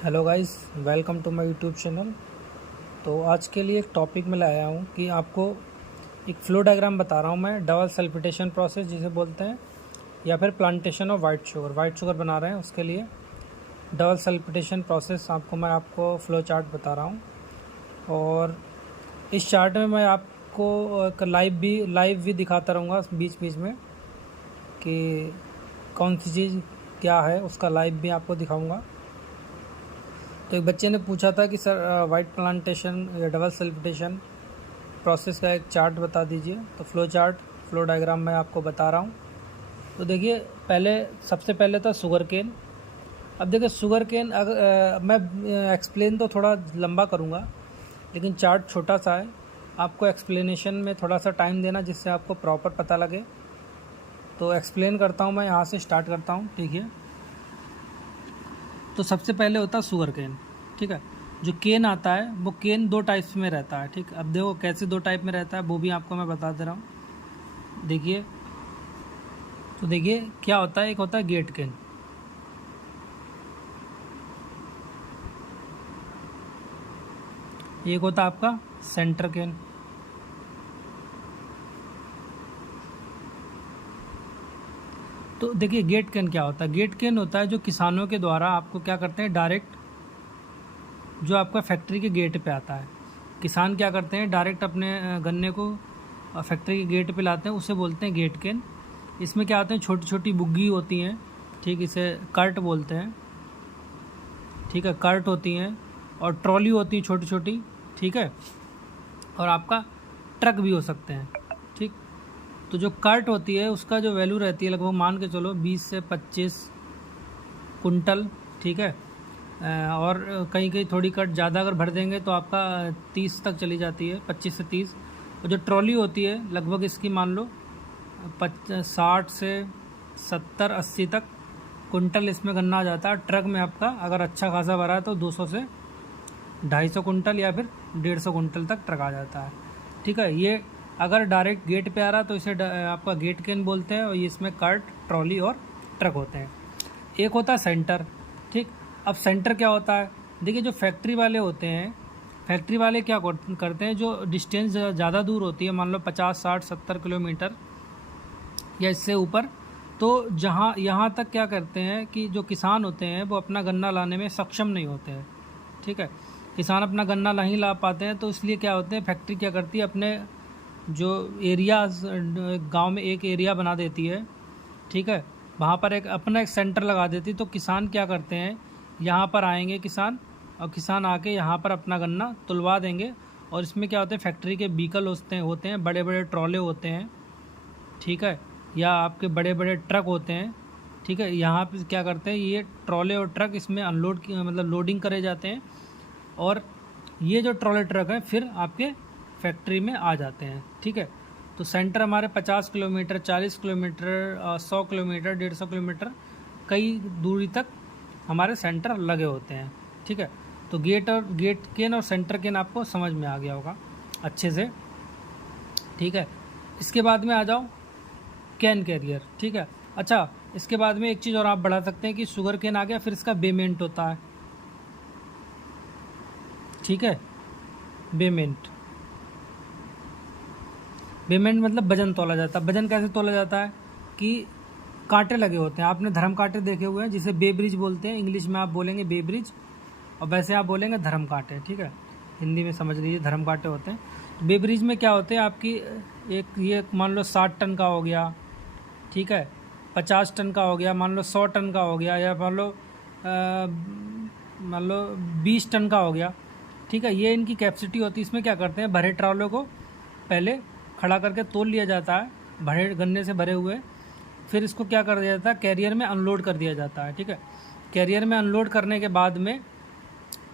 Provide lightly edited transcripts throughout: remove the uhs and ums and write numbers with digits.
Hello guys, welcome to my YouTube channel. तो आज के लिए एक टॉपिक में लाया हूँ कि आपको एक फ्लो डायग्राम बता रहा हूँ मैं, डबल सल्फिटेशन प्रोसेस जिसे बोलते हैं, या फिर प्लांटेशन ऑफ वाइट शुगर बना रहे हैं उसके लिए डबल सल्फिटेशन प्रोसेस मैं आपको फ्लो चार्ट बता रहा हूँ। और इस चार्ट में मैं आपको लाइव भी दिखाता रहूँगा बीच बीच में कि कौन सी चीज़ क्या है, उसका लाइव भी आपको दिखाऊँगा। तो एक बच्चे ने पूछा था कि सर वाइट प्लांटेशन या डबल सल्फिटेशन प्रोसेस का एक चार्ट बता दीजिए। तो फ्लो डायग्राम मैं आपको बता रहा हूँ। तो देखिए, सबसे पहले था शुगर केन। अब देखिए शुगर केन, अगर मैं एक्सप्लेन तो थोड़ा लंबा करूँगा, लेकिन चार्ट छोटा सा है, आपको एक्सप्लेनेशन में थोड़ा सा टाइम देना जिससे आपको प्रॉपर पता लगे। तो एक्सप्लेन करता हूँ, मैं यहाँ से स्टार्ट करता हूँ। ठीक है, तो सबसे पहले होता है शुगर केन। ठीक है, जो केन आता है वो केन दो टाइप्स में रहता है। ठीक, अब देखो कैसे दो टाइप में रहता है वो भी आपको मैं बता दे रहा हूँ। देखिए, तो देखिए क्या होता है, एक होता है गेट केन, एक होता है आपका सेंटर केन। तो देखिए गेट केन क्या होता है। गेट केन होता है जो किसानों के द्वारा आपको क्या करते हैं, डायरेक्ट जो आपका फैक्ट्री के गेट पे आता है। किसान क्या करते हैं, डायरेक्ट अपने गन्ने को फैक्ट्री के गेट पे लाते हैं, उसे बोलते हैं गेट केन। इसमें क्या होते हैं, छोटी छोटी बुग्गी होती हैं। ठीक, इसे कर्ट बोलते हैं। ठीक है, कर्ट होती हैं और ट्रॉली होती है छोटी छोटी। ठीक है, और आपका ट्रक भी हो सकते हैं। ठीक, तो जो कर्ट होती है उसका जो वैल्यू रहती है लगभग मान के चलो 20 से 25 कुंटल। ठीक है, और कहीं कहीं थोड़ी कट ज़्यादा अगर भर देंगे तो आपका 30 तक चली जाती है, 25 से 30। और जो ट्रॉली होती है लगभग इसकी मान लो 60 से 70-80 तक कुंटल इसमें गन्ना आ जाता है। ट्रक में आपका अगर अच्छा खासा भरा है तो 200 से 250 कुंटल या फिर 150 कुंटल तक ट्रक आ जाता है। ठीक है, ये अगर डायरेक्ट गेट पे आ रहा तो इसे आपका गेट केन बोलते हैं, और ये इसमें कार्ट, ट्रॉली और ट्रक होते हैं। एक होता है सेंटर। ठीक, अब सेंटर क्या होता है, देखिए जो फैक्ट्री वाले होते हैं, फैक्ट्री वाले क्या करते हैं, जो डिस्टेंस ज़्यादा दूर होती है, मान लो 50, 60, 70 किलोमीटर या इससे ऊपर, तो जहाँ यहाँ तक क्या करते हैं कि जो किसान होते हैं वो अपना गन्ना लाने में सक्षम नहीं होते हैं। ठीक है, किसान अपना गन्ना नहीं ला पाते हैं, तो इसलिए क्या होते हैं, फैक्ट्री क्या करती है, अपने जो एरियाज, गांव में एक एरिया बना देती है। ठीक है, वहाँ पर एक सेंटर लगा देती। तो किसान क्या करते हैं, यहाँ पर आएंगे किसान, और किसान आके यहाँ पर अपना गन्ना तुलवा देंगे। और इसमें क्या होते हैं, फैक्ट्री के व्हीकल होते हैं, बड़े बड़े ट्रॉले होते हैं। ठीक है, या आपके बड़े बड़े ट्रक होते हैं। ठीक है, यहाँ पे क्या करते हैं, ये ट्रॉले और ट्रक इसमें मतलब लोडिंग करे जाते हैं, और ये जो ट्रॉले ट्रक हैं फिर आपके फैक्ट्री में आ जाते हैं। ठीक है, तो सेंटर हमारे 50 किलोमीटर, 40 किलोमीटर, 100 किलोमीटर, 150 किलोमीटर, कई दूरी तक हमारे सेंटर लगे होते हैं। ठीक है, तो गेट केन और सेंटर केन आपको समझ में आ गया होगा अच्छे से। ठीक है, इसके बाद में आ जाओ कैन कैरियर। ठीक है, अच्छा इसके बाद में एक चीज़ और आप बढ़ा सकते हैं कि शुगर केन आ गया, फिर इसका बेमेंट होता है। ठीक है, बेमेंट मतलब वजन तोला जाता है। वजन कैसे तोला जाता है कि कांटे लगे होते हैं, आपने धर्म कांटे देखे हुए हैं, जिसे बेब्रिज बोलते हैं। इंग्लिश में आप बोलेंगे बेब्रिज, और वैसे आप बोलेंगे धर्म कांटे। ठीक है, हिंदी में समझ लीजिए धर्म कांटे होते हैं। तो बेब्रिज में क्या होते हैं, आपकी ये मान लो 60 टन का हो गया। ठीक है, 50 टन का हो गया, मान लो 100 टन का हो गया, या मान लो 20 टन का हो गया। ठीक है, ये इनकी कैपेसिटी होती है। इसमें क्या करते हैं, भरे ट्रॉलों को पहले खड़ा करके तोल लिया जाता है, भरे गन्ने से भरे हुए। फिर इसको क्या कर दिया जाता है, कैरियर में अनलोड कर दिया जाता है। ठीक है, कैरियर में अनलोड करने के बाद में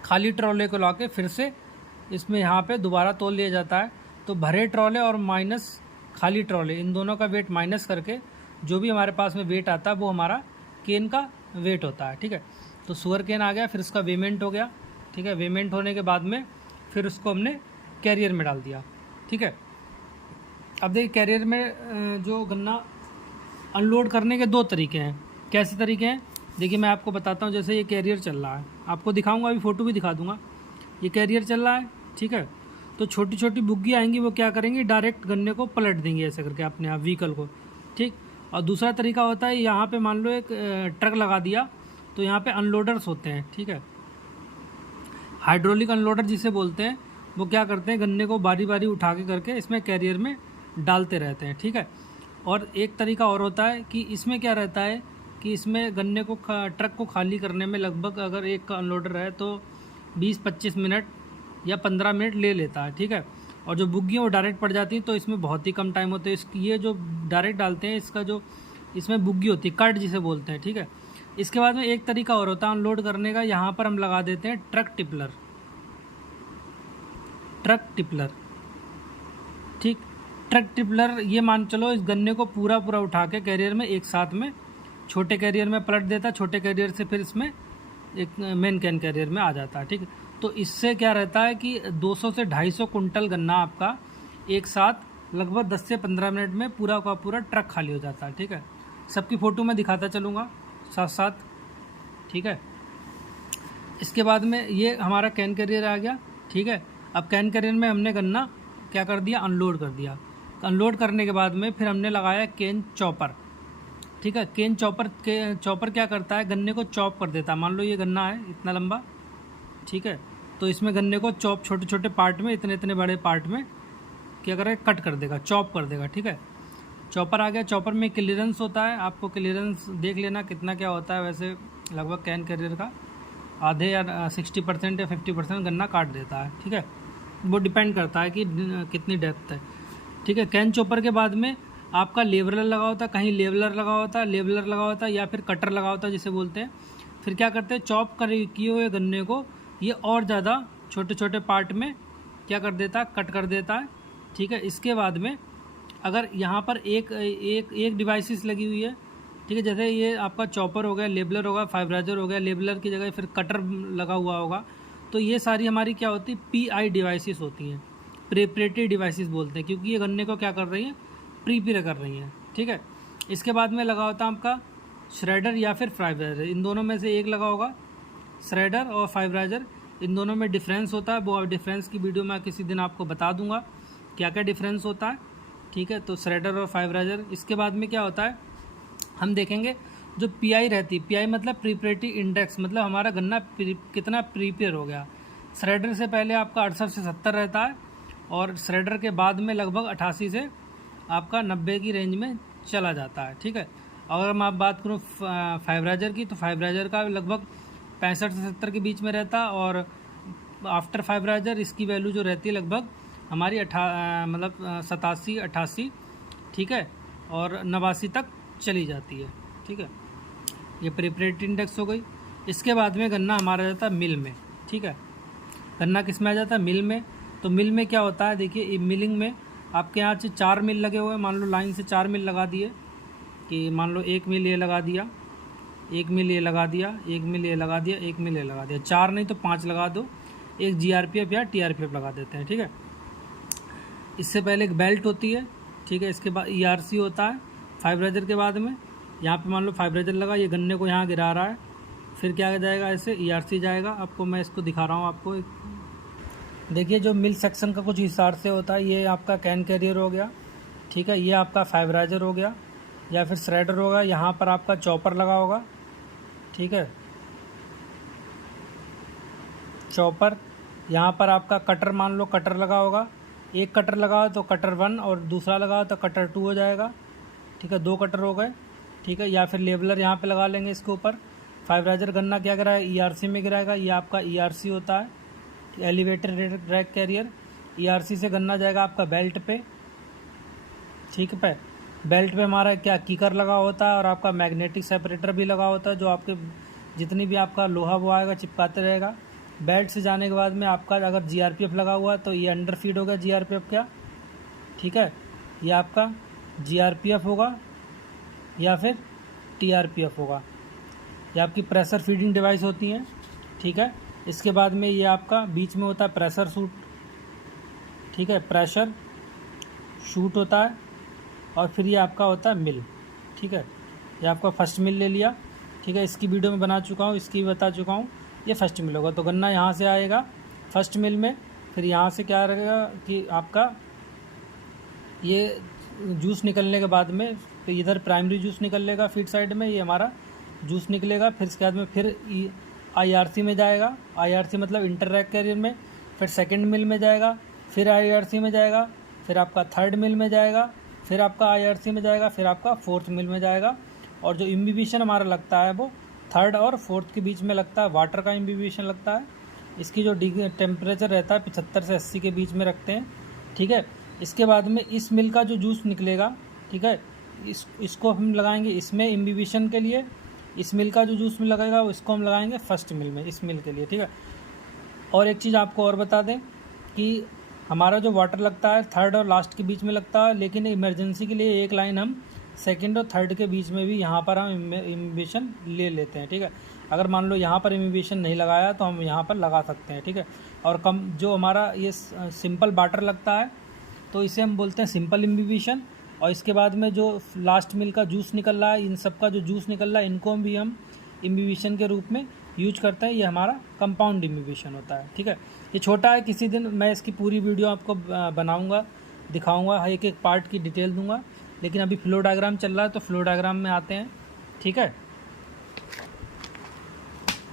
खाली ट्रॉले को लाके फिर से इसमें यहाँ पे दोबारा तोल लिया जाता है। तो भरे ट्रॉले और माइनस खाली ट्रॉले, इन दोनों का वेट माइनस करके जो भी हमारे पास में वेट आता है वो हमारा केन का वेट होता है। ठीक है, तो शुगर केन आ गया, फिर उसका वेमेंट हो गया। ठीक है, वेमेंट होने के बाद में फिर उसको हमने कैरियर में डाल दिया। ठीक है, अब देखिए कैरियर में जो गन्ना अनलोड करने के दो तरीके हैं। कैसे तरीके हैं, देखिए मैं आपको बताता हूँ, जैसे ये कैरियर चल रहा है, आपको दिखाऊंगा, अभी फ़ोटो भी दिखा दूंगा। ये कैरियर चल रहा है, ठीक है। तो छोटी छोटी बुग्गी आएंगी, वो क्या करेंगी, डायरेक्ट गन्ने को पलट देंगी ऐसे करके अपने आप व्हीकल को, ठीक। और दूसरा तरीका होता है, यहाँ पे मान लो एक ट्रक लगा दिया, तो यहाँ पे अनलोडर्स होते हैं, ठीक है। हाइड्रोलिक अनलोडर जिसे बोलते हैं, वो क्या करते हैं, गन्ने को बारी बारी उठा के करके इसमें कैरियर में डालते रहते हैं, ठीक है। और एक तरीका और होता है कि इसमें क्या रहता है कि इसमें गन्ने को ट्रक को खाली करने में लगभग, अगर एक का अनलोडर है तो 20-25 मिनट या 15 मिनट ले लेता है, ठीक है। और जो बुग्गी वो डायरेक्ट पड़ जाती हैं, तो इसमें बहुत ही कम टाइम होते हैं। ये जो डायरेक्ट डालते हैं, इसका जो इसमें बुग्गी होती है, कट जिसे बोलते हैं, ठीक है। इसके बाद में एक तरीका और होता है अनलोड करने का, यहाँ पर हम लगा देते हैं ट्रक टिपलर, ट्रक टिपलर, ठीक। ट्रक टिपलर ये मान चलो इस गन्ने को पूरा पूरा उठा के कैरियर में एक साथ में छोटे कैरियर में पलट देता है, छोटे कैरियर से फिर इसमें एक मेन कैन कैरियर में आ जाता है, ठीक है। तो इससे क्या रहता है कि 200 से 250 कुंटल गन्ना आपका एक साथ लगभग 10 से 15 मिनट में पूरा का पूरा ट्रक खाली हो जाता है, ठीक है। सबकी फ़ोटो मैं दिखाता चलूँगा साथ साथ, ठीक है। इसके बाद में ये हमारा कैन कैरियर आ गया, ठीक है। अब कैन कैरियर में हमने गन्ना क्या कर दिया, अनलोड कर दिया। अनलोड करने के बाद में फिर हमने लगाया केन चॉपर, ठीक है। केन चॉपर क्या करता है, गन्ने को चॉप कर देता है। मान लो ये गन्ना है इतना लंबा, ठीक है, तो इसमें गन्ने को चॉप छोटे छोटे पार्ट में, इतने इतने बड़े पार्ट में क्या करेगा, कट कर देगा, चॉप कर देगा, ठीक है। चॉपर आ गया। चॉपर में क्लियरेंस होता है, आपको क्लियरेंस देख लेना कितना क्या होता है। वैसे लगभग कैन कैरियर का आधे या 60% या 50% गन्ना काट देता है, ठीक है। वो डिपेंड करता है कि कितनी डेप्थ है, ठीक है। कैन चॉपर के बाद में आपका लेवलर लगा होता है, कहीं लेवलर लगा होता है या फिर कटर लगा होता है जिसे बोलते हैं। फिर क्या करते हैं, चॉप किए हुए गन्ने को ये और ज़्यादा छोटे छोटे पार्ट में क्या कर देता है, कट कर देता है, ठीक है। इसके बाद में अगर यहाँ पर एक डिवाइसेस लगी हुई है, ठीक है, जैसे ये आपका चॉपर हो गया, लेबलर होगा, फाइब्राइजर हो गया, लेबलर की जगह फिर कटर लगा हुआ होगा, तो ये सारी हमारी क्या होती है, PI डिवाइसेस होती हैं, प्रिपरेटरी डिवाइसेस बोलते हैं, क्योंकि ये गन्ने को क्या कर रही हैं, प्रीपेयर कर रही हैं, ठीक है। इसके बाद में लगा होता है आपका श्रेडर या फिर फाइब्राइजर, इन दोनों में से एक लगा होगा। श्रेडर और फाइब्राइजर, इन दोनों में डिफरेंस होता है, वो डिफरेंस की वीडियो मैं किसी दिन आपको बता दूंगा क्या क्या डिफरेंस होता है, ठीक है। तो श्रेडर और फाइब्राइजर। इसके बाद में क्या होता है, हम देखेंगे जो PI रहती है, PI मतलब प्रीपरेटरी इंडेक्स, मतलब हमारा गन्ना कितना प्रीपेयर हो गया। श्रेडर से पहले आपका 68 से 70 रहता है, और श्रेडर के बाद में लगभग 88 से आपका 90 की रेंज में चला जाता है, ठीक है। अगर मैं बात करूँ फाइब्राइजर की, तो फाइब्राइजर का लगभग 65 से 70 के बीच में रहता है, और आफ्टर फाइब्राइजर इसकी वैल्यू जो रहती है लगभग हमारी 87-88, ठीक है, और 89 तक चली जाती है, ठीक है। ये प्रिपरेटरी इंडेक्स हो गई। इसके बाद में गन्ना हमारा जाता है मिल में, ठीक है। गन्ना किस में आ जाता है, मिल में। तो मिल में क्या होता है, देखिए मिलिंग में आपके यहाँ से 4 मिल लगे हुए हैं, मान लो लाइन से 4 मिल लगा दिए, कि मान लो 1 मिल ये लगा दिया, 1 मिल ये लगा दिया, 1 मिल ये लगा दिया, 1 मिल ये लगा दिया, 4 नहीं तो 5 लगा दो, एक GRPF या TRPF लगा देते हैं, ठीक है। इससे पहले एक बेल्ट होती है, ठीक है। इसके बाद ERC होता है फाइब्राइजर के बाद में। यहाँ पे मान लो फाइब्राइजर लगा, ये गन्ने को यहाँ गिरा रहा है, फिर क्या जाएगा, ऐसे ERC जाएगा। आपको मैं इसको दिखा रहा हूँ आपको, देखिए जो मिल सेक्शन का कुछ हिसाब से होता है, ये आपका कैन कैरियर हो गया, ठीक है, ये आपका फाइब्राइजर हो गया या फिर श्रेडर होगा, यहाँ पर आपका चॉपर लगा होगा, ठीक है, चॉपर। यहाँ पर आपका कटर, मान लो कटर लगा होगा, एक कटर लगा हो तो कटर 1 और दूसरा लगा हो तो कटर 2 हो जाएगा, ठीक है, 2 कटर हो गए, ठीक है। या फिर लेबलर यहाँ पे लगा लेंगे इसके ऊपर। फाइब्राइजर गन्ना क्या गिराएगा, ERC में गिराएगा, ये आपका ERC होता है, एलिवेटर ड्रैग कैरियर। ERC से गन्ना जाएगा आपका बेल्ट पे, ठीक है। बेल्ट पे हमारा क्या कीकर लगा होता है, और आपका मैग्नेटिक सेपरेटर भी लगा होता है, जो आपके जितनी भी आपका लोहा वो आएगा चिपकाते रहेगा। बेल्ट से जाने के बाद में आपका अगर GRPF लगा हुआ है तो ये अंडर फीड हो गया GRPF क्या, ठीक है, ये आपका GRPF होगा या फिर TRPF होगा। ये आपकी प्रेशर फीडिंग डिवाइस होती हैं, ठीक है। इसके बाद में ये आपका बीच में होता है प्रेशर शूट, ठीक है, प्रेशर शूट होता है, और फिर ये आपका होता है मिल, ठीक है। ये आपका फर्स्ट मिल ले लिया, ठीक है, इसकी वीडियो में बना चुका हूँ, इसकी भी बता चुका हूँ। ये फर्स्ट मिल होगा, तो गन्ना यहाँ से आएगा फर्स्ट मिल में, फिर यहाँ से क्या रहेगा कि आपका ये जूस निकलने के बाद में फिर इधर प्राइमरी जूस निकल लेगा फीड साइड में, ये हमारा जूस निकलेगा। फिर इसके बाद में फिर IRC में जाएगा, IRC मतलब इंटररैक कैरियर में, फिर सेकंड मिल में जाएगा, फिर IRC में जाएगा, फिर आपका थर्ड मिल में जाएगा, फिर आपका IRC में जाएगा, फिर आपका फोर्थ मिल में जाएगा। और जो इम्बिबिशन हमारा लगता है वो थर्ड और फोर्थ के बीच में लगता है, वाटर का इम्बिबिशन लगता है। इसकी जो टेम्परेचर रहता है 75 से 80 के बीच में रखते हैं, ठीक है। इसके बाद में इस मिल का जो जूस निकलेगा, ठीक है, इसको हम लगाएंगे इसमें इम्बिबिशन के लिए। इस मिल का जो जूस में लगेगा इसको हम लगाएंगे फर्स्ट मिल में, इस मिल के लिए, ठीक है। और एक चीज़ आपको और बता दें कि हमारा जो वाटर लगता है थर्ड और लास्ट के बीच में लगता है, लेकिन इमरजेंसी के लिए एक लाइन हम सेकंड और थर्ड के बीच में भी यहाँ पर हम इम्बिबिशन ले लेते हैं, ठीक है। अगर मान लो यहाँ पर इम्बिबिशन नहीं लगाया तो हम यहाँ पर लगा सकते हैं, ठीक है। और कम जो हमारा ये सिंपल वाटर लगता है तो इसे हम बोलते हैं सिंपल इम्बिबिशन। और इसके बाद में जो लास्ट मिल का जूस निकल रहा है, इन सब का जो जूस निकल रहा है, इनको भी हम इम्बिबिशन के रूप में यूज करते हैं। ये हमारा कंपाउंड इम्बिबिशन होता है, ठीक है। ये छोटा है, किसी दिन मैं इसकी पूरी वीडियो आपको बनाऊंगा, दिखाऊंगा, एक एक पार्ट की डिटेल दूंगा। लेकिन अभी फ्लो डायग्राम चल रहा है तो फ्लो डायग्राम में आते हैं, ठीक है।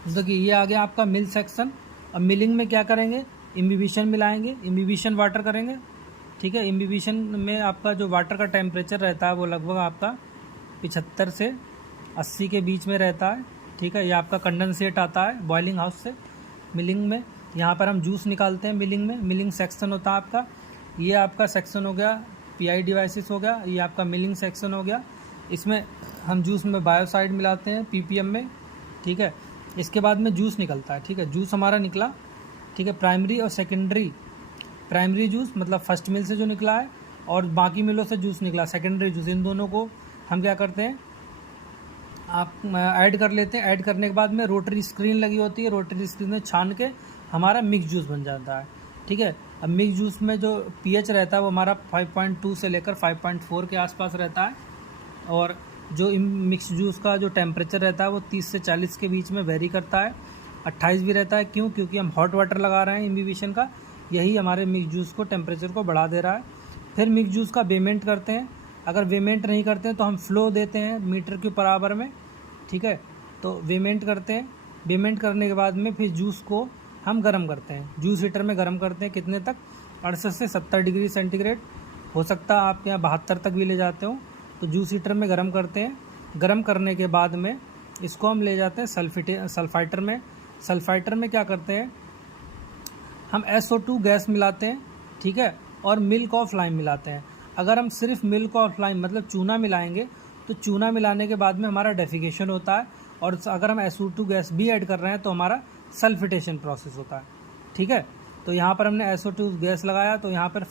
देखिए ये आ गया आपका मिल सेक्शन। अब मिलिंग में क्या करेंगे, इम्बिबिशन मिलाएंगे, इम्बिबिशन वाटर करेंगे, ठीक है। इम्बिबिशन में आपका जो वाटर का टेम्परेचर रहता है वो लगभग आपका 75 से 80 के बीच में रहता है, ठीक है। ये आपका कंडेंसेट आता है बॉइलिंग हाउस से मिलिंग में। यहाँ पर हम जूस निकालते हैं मिलिंग में, मिलिंग सेक्शन होता है आपका। ये आपका सेक्शन हो गया PI डिवाइसेस हो गया, ये आपका मिलिंग सेक्शन हो गया। इसमें हम जूस में बायोसाइड मिलाते हैं PPM में, ठीक है। इसके बाद में जूस निकलता है, ठीक है। जूस हमारा निकला, ठीक है, प्राइमरी और सेकेंडरी। प्राइमरी जूस मतलब फर्स्ट मिल से जो निकला है, और बाकी मिलों से जूस निकला सेकेंडरी जूस, इन दोनों को हम क्या करते हैं, आप ऐड कर लेते हैं। ऐड करने के बाद में रोटरी स्क्रीन लगी होती है, रोटरी स्क्रीन में छान के हमारा मिक्स जूस बन जाता है, ठीक है। अब मिक्स जूस में जो pH रहता है वो हमारा 5.2 से लेकर 5.4 के आसपास रहता है। और जो मिक्स जूस का जो टेम्परेचर रहता है वो 30 से 40 के बीच में वेरी करता है, 28 भी रहता है। क्यों? क्योंकि हम हॉट वाटर लगा रहे हैं इम्बिबिशन का, यही हमारे मिक्स जूस को टेम्परेचर को बढ़ा दे रहा है। फिर मिक्स जूस का वेमेंट करते हैं। अगर वेमेंट नहीं करते हैं तो हम फ्लो देते हैं मीटर के बराबर में, ठीक है। तो वेमेंट करते हैं, वेमेंट करने के बाद में फिर जूस को हम गर्म करते हैं, जूस हीटर में गर्म करते हैं। कितने तक? 68 से 70 डिग्री सेंटीग्रेड, हो सकता है आपके यहाँ 72 तक भी ले जाते हो। तो जूस हीटर में गर्म करते हैं। गर्म करने के बाद में इसको हम ले जाते हैं सल्फाइटर में। सल्फाइटर में क्या करते हैं, हम SO2 गैस मिलाते हैं, ठीक है, और मिल्क ऑफ लाइम मिलाते हैं। अगर हम सिर्फ मिल्क ऑफ लाइम मतलब चूना मिलाएंगे तो चूना मिलाने के बाद में हमारा डेफिकेशन होता है, और अगर हम SO2 गैस भी ऐड कर रहे हैं तो हमारा सल्फिटेशन प्रोसेस होता है, ठीक है। तो यहाँ पर हमने SO2 गैस लगाया तो यहाँ पर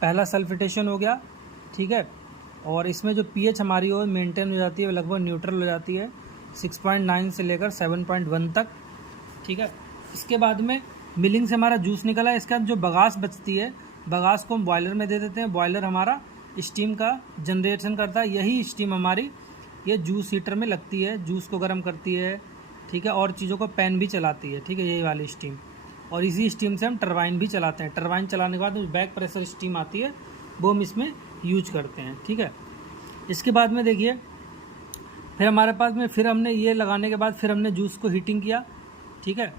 पहला सल्फिटेशन हो गया, ठीक है। और इसमें जो pH हमारी वो मेंटेन हो जाती है, लगभग न्यूट्रल हो जाती है 6.9 से लेकर 7.1 तक, ठीक है। इसके बाद में मिलिंग से हमारा जूस निकला है। इसके बाद जो बगास बचती है, बगास को हम बॉयलर में दे देते हैं। बॉयलर हमारा स्टीम का जनरेशन करता है, यही स्टीम हमारी ये जूस हीटर में लगती है, जूस को गर्म करती है, ठीक है, और चीज़ों को पैन भी चलाती है, ठीक है, यही वाली स्टीम। और इसी स्टीम से हम टरबाइन भी चलाते हैं। टरबाइन चलाने के बाद जो बैक प्रेशर स्टीम आती है वो हम इसमें यूज करते हैं, ठीक है। इसके बाद में देखिए फिर हमारे पास में फिर हमने ये लगाने के बाद फिर हमने जूस को हीटिंग किया, ठीक है।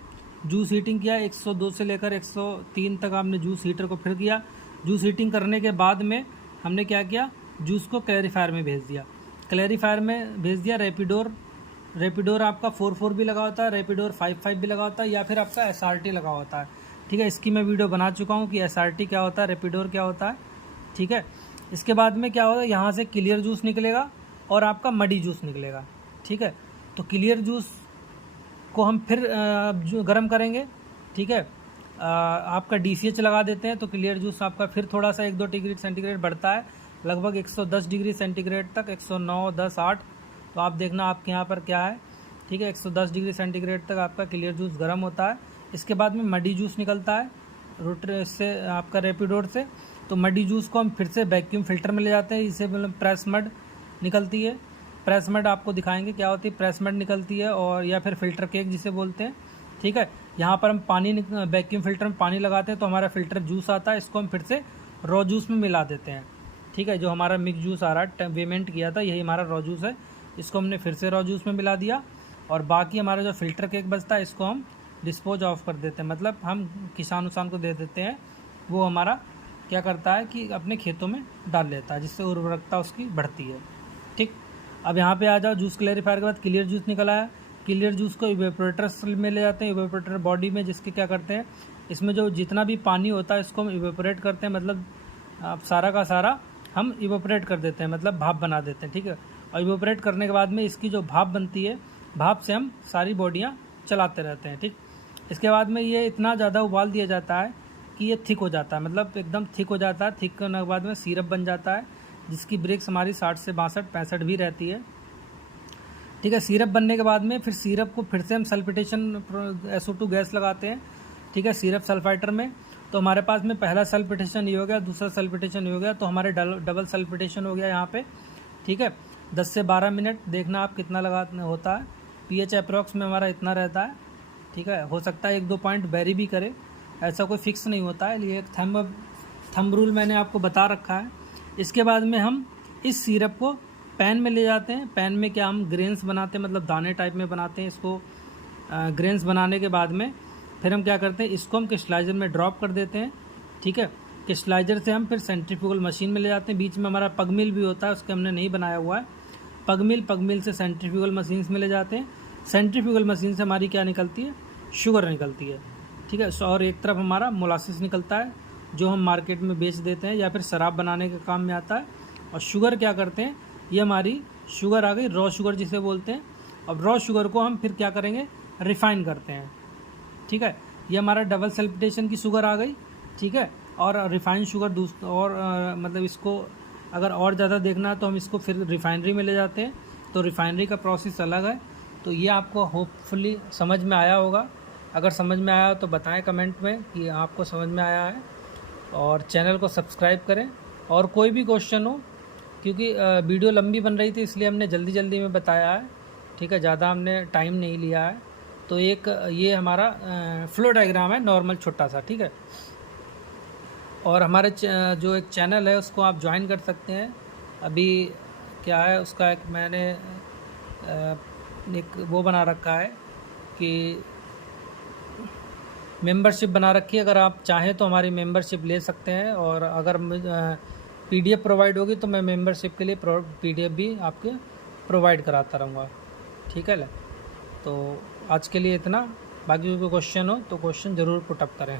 जूस हीटिंग किया 102 से लेकर 103 तक हमने जूस हीटर को फिर किया। जूस हीटिंग करने के बाद में हमने क्या किया, जूस को क्लैरिफायर में भेज दिया। क्लैरिफायर में भेज दिया रैपिडोर आपका 4.4 भी लगा होता है, रैपिडोर 5.5 भी लगा होता है, या फिर आपका SRT लगा होता है, ठीक है। इसकी मैं वीडियो बना चुका हूँ कि SRT क्या होता है, रैपिडोर क्या होता है, ठीक है। इसके बाद में क्या होगा, यहाँ से क्लियर जूस निकलेगा और आपका मडी जूस निकलेगा, ठीक है। तो क्लियर जूस को हम फिर गर्म करेंगे, ठीक है। आपका DCH लगा देते हैं तो क्लियर जूस आपका फिर थोड़ा सा 1-2 डिग्री सेंटीग्रेड बढ़ता है, लगभग 110 डिग्री सेंटीग्रेड तक, 109, 10, 8। तो आप देखना आपके यहाँ पर क्या है, ठीक है। 110 डिग्री सेंटीग्रेड तक आपका क्लियर जूस गर्म होता है। इसके बाद में मडी जूस निकलता है रोटर से, आपका रैपिडोर से। तो मडी जूस को हम फिर से वैक्यूम फिल्टर में ले जाते हैं, इसे मतलब प्रेस मड निकलती है। प्रेस मड आपको दिखाएंगे क्या होती है, प्रेस मड निकलती है, और या फिर फ़िल्टर केक जिसे बोलते हैं। ठीक है, यहाँ पर हम पानी वैक्यूम फ़िल्टर में पानी लगाते हैं तो हमारा फ़िल्टर जूस आता है, इसको हम फिर से रॉ जूस में मिला देते हैं। ठीक है, जो हमारा मिक्स जूस आ रहा है पेमेंट किया था, यही हमारा रॉ जूस है, इसको हमने फिर से रॉ जूस में मिला दिया, और बाकी हमारा जो फ़िल्टर केक बचता है इसको हम डिस्पोज ऑफ कर देते हैं, मतलब हम किसान उसान को दे देते हैं, वो हमारा क्या करता है कि अपने खेतों में डाल लेता है, जिससे उर्वरकता उसकी बढ़ती है। ठीक, अब यहाँ पे आ जाओ, जूस क्लैरिफायर के बाद क्लियर जूस निकल आया। क्लियर जूस को इवेपोरेटर में ले जाते हैं, इवेपोरेटर बॉडी में, जिसके क्या करते हैं, इसमें जो जितना भी पानी होता है इसको हम इवेपोरेट करते हैं, मतलब अब सारा का सारा हम इवेपोरेट कर देते हैं, मतलब भाप बना देते हैं। ठीक है, और इवेपोरेट करने के बाद में इसकी जो भाप बनती है, भाप से हम सारी बॉडियाँ चलाते रहते हैं। ठीक, इसके बाद में ये इतना ज़्यादा उबाल दिया जाता है कि ये थिक हो जाता है, मतलब एकदम थिक हो जाता है। थिक करने के बाद में सिरप बन जाता है, जिसकी ब्रेक्स हमारी 60 से 62-65 भी रहती है। ठीक है, सिरप बनने के बाद में फिर सिरप को फिर से हम सल्फिटेशन SO2 गैस लगाते हैं। ठीक है, सिरप सल्फाइटर में, तो हमारे पास में पहला सल्फिटेशन ये हो गया, दूसरा सल्फिटेशन ये हो गया, तो हमारे डबल सल्फिटेशन हो गया यहाँ पे। ठीक है, 10 से 12 मिनट देखना आप कितना लगा होता है। pH अप्रॉक्स में हमारा इतना रहता है। ठीक है, हो सकता है 1-2 पॉइंट वेरी भी करे, ऐसा कोई फिक्स नहीं होता है, ये एक थंब रूल मैंने आपको बता रखा है। इसके बाद में हम इस सिरप को पैन में ले जाते हैं। पैन में क्या हम ग्रेन्स बनाते हैं, मतलब दाने टाइप में बनाते हैं इसको। ग्रेन्स बनाने के बाद में फिर हम क्या करते हैं, इसको हम क्रिस्टलाइजर में ड्रॉप कर देते हैं। ठीक है, क्रिस्टलाइजर से हम फिर सेंट्रीफ्यूगल मशीन में ले जाते हैं। बीच में हमारा पग मिल भी होता है, उसके हमने नहीं बनाया हुआ है। पग मिल से सेंट्रीफ्यूगल मशीन में ले जाते हैं। सेंट्रीफ्यूगल मशीन से हमारी क्या निकलती है, शुगर निकलती है। ठीक है, और एक तरफ हमारा मोलासिस निकलता है, जो हम मार्केट में बेच देते हैं या फिर शराब बनाने के काम में आता है। और शुगर क्या करते हैं, ये हमारी शुगर आ गई, रॉ शुगर जिसे बोलते हैं। अब रॉ शुगर को हम फिर क्या करेंगे, रिफ़ाइन करते हैं। ठीक है, ये हमारा डबल सल्फिटेशन की शुगर आ गई। ठीक है, और रिफ़ाइन शुगर मतलब इसको अगर और ज़्यादा देखना है तो हम इसको फिर रिफ़ाइनरी में ले जाते हैं, तो रिफ़ाइनरी का प्रोसेस अलग है। तो ये आपको होपफुली समझ में आया होगा। अगर समझ में आया तो बताएं कमेंट में कि आपको समझ में आया है, और चैनल को सब्सक्राइब करें। और कोई भी क्वेश्चन हो, क्योंकि वीडियो लंबी बन रही थी इसलिए हमने जल्दी में बताया है। ठीक है, ज़्यादा हमने टाइम नहीं लिया है। तो एक ये हमारा फ्लो डायग्राम है नॉर्मल छोटा सा। ठीक है, और हमारे जो एक चैनल है उसको आप ज्वाइन कर सकते हैं। अभी क्या है उसका एक मैंने एक वो बना रखा है कि मेंबरशिप बना रखी है। अगर आप चाहें तो हमारी मेंबरशिप ले सकते हैं, और अगर PDF प्रोवाइड होगी तो मैं मेंबरशिप के लिए PDF भी आपके प्रोवाइड कराता रहूँगा। ठीक है, तो आज के लिए इतना। बाकी कोई क्वेश्चन हो तो क्वेश्चन ज़रूर पुट अप करें।